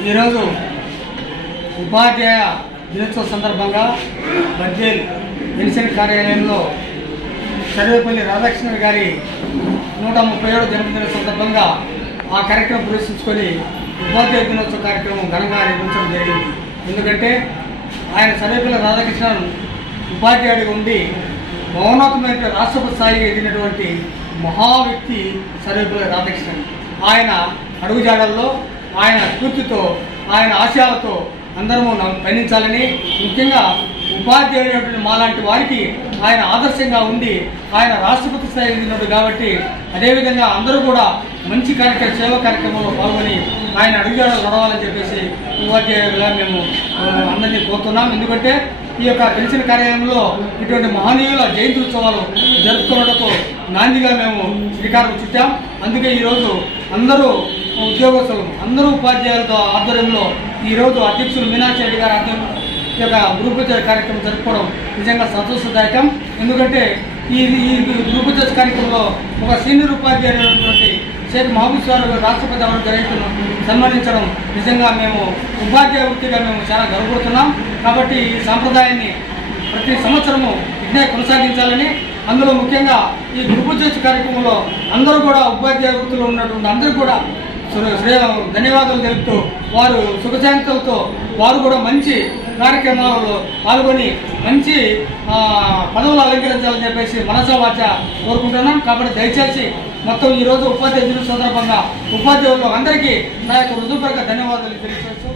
ఈరోజు ఉపాధ్యాయ దినోత్సవ సందర్భంగా బద్వేల్ పెన్షన్ కార్యాలయంలో సర్వేపల్లి రాధాకృష్ణ గారి నూట ముప్పై ఏడు జన్మదిన సందర్భంగా ఆ కార్యక్రమం ప్రదర్శించుకొని ఉపాధ్యాయ దినోత్సవ కార్యక్రమం ఘనంగా నిర్వహించడం జరిగింది. ఎందుకంటే ఆయన సర్వేపల్లి రాధాకృష్ణన్ ఉపాధ్యాయుడిగా ఉండి మౌనోత్తమైన రాష్ట్రపతి స్థాయికి ఎదిగినటువంటి మహా వ్యక్తి సర్వేపల్లి రాధాకృష్ణన్. ఆయన అడుగుజాడల్లో ఆయన స్ఫూర్తితో ఆయన ఆశయాలతో అందరము పయనించాలని ముఖ్యంగా ఉపాధ్యాయుడు మాలాంటి వారికి ఆయన ఆదర్శంగా ఉండి ఆయన రాష్ట్రపతి స్థాయి ఎదిగినాడు కాబట్టి అదేవిధంగా అందరూ కూడా మంచి కార్యక్రమ సేవా కార్యక్రమంలో పాల్గొని ఆయన అడుగుజాడలు నడవాలని చెప్పేసి ఉపాధ్యాయులుగా మేము అందరినీ కోరుతున్నాం. ఎందుకంటే ఈ యొక్క పెన్షన్ కార్యాలయంలో ఇటువంటి మహనీయుల జయంతి ఉత్సవాలు జరుపుకోవడంతో నాందిగా మేము శ్రీకారం చుట్టాం. అందుకే ఈరోజు అందరూ ఉద్యోగస్తులు అందరూ ఉపాధ్యాయులతో ఆధ్వర్యంలో ఈరోజు అధ్యక్షులు మీనాక్షి రెడ్డి గారి ఆధ్వర్యంలో ఈ యొక్క గ్రూప్ కార్యక్రమం జరుపుకోవడం నిజంగా సంతోషదాయకం. ఎందుకంటే ఈ ఈ గ్రూప్ కార్యక్రమంలో ఒక సీనియర్ ఉపాధ్యాయులైనటువంటి షేక్ మహబూబ్ సార్ రాష్ట్రపతి అవార్డు గ్రహీతను సన్మానించడం నిజంగా మేము ఉపాధ్యాయ వృత్తిగా మేము చాలా గర్వపడుతున్నాం. కాబట్టి ఈ సాంప్రదాయాన్ని ప్రతి సంవత్సరము ఇట్నే కొనసాగించాలని అందులో ముఖ్యంగా ఈ గ్రూప్ కార్యక్రమంలో అందరూ కూడా ఉపాధ్యాయ వృత్తిలో ఉన్నటువంటి అందరూ కూడా ధన్యవాదాలు తెలుపుతూ వారు సుఖశాంతులతో వారు కూడా మంచి కార్యక్రమాలలో పాల్గొని మంచి పదవులు అలంకరించాలని చెప్పేసి మనసా వాచ కోరుకుంటున్నాం. కాబట్టి దయచేసి మొత్తం ఈరోజు ఉపాధ్యాయ దిన సందర్భంగా ఉపాధ్యాయులు అందరికీ నా యొక్క హృదయపూర్వక ధన్యవాదాలు తెలియజేస్తూ